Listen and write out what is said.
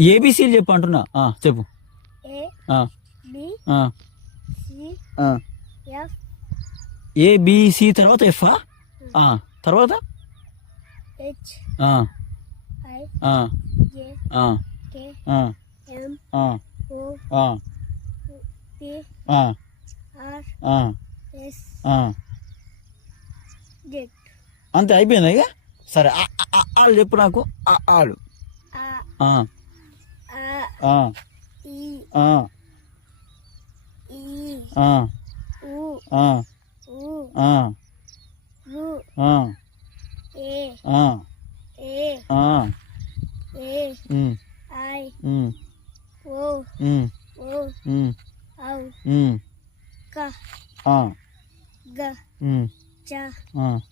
ఏబిసిలు చెప్పు అంటున్నా. చెప్పు. ఏబిసి తర్వాత ఎఫ్ తర్వాత అంతే అయిపోయింది ఇక. సరే ఆళ్ళు చెప్పు నాకు. ఆళ్ళు గ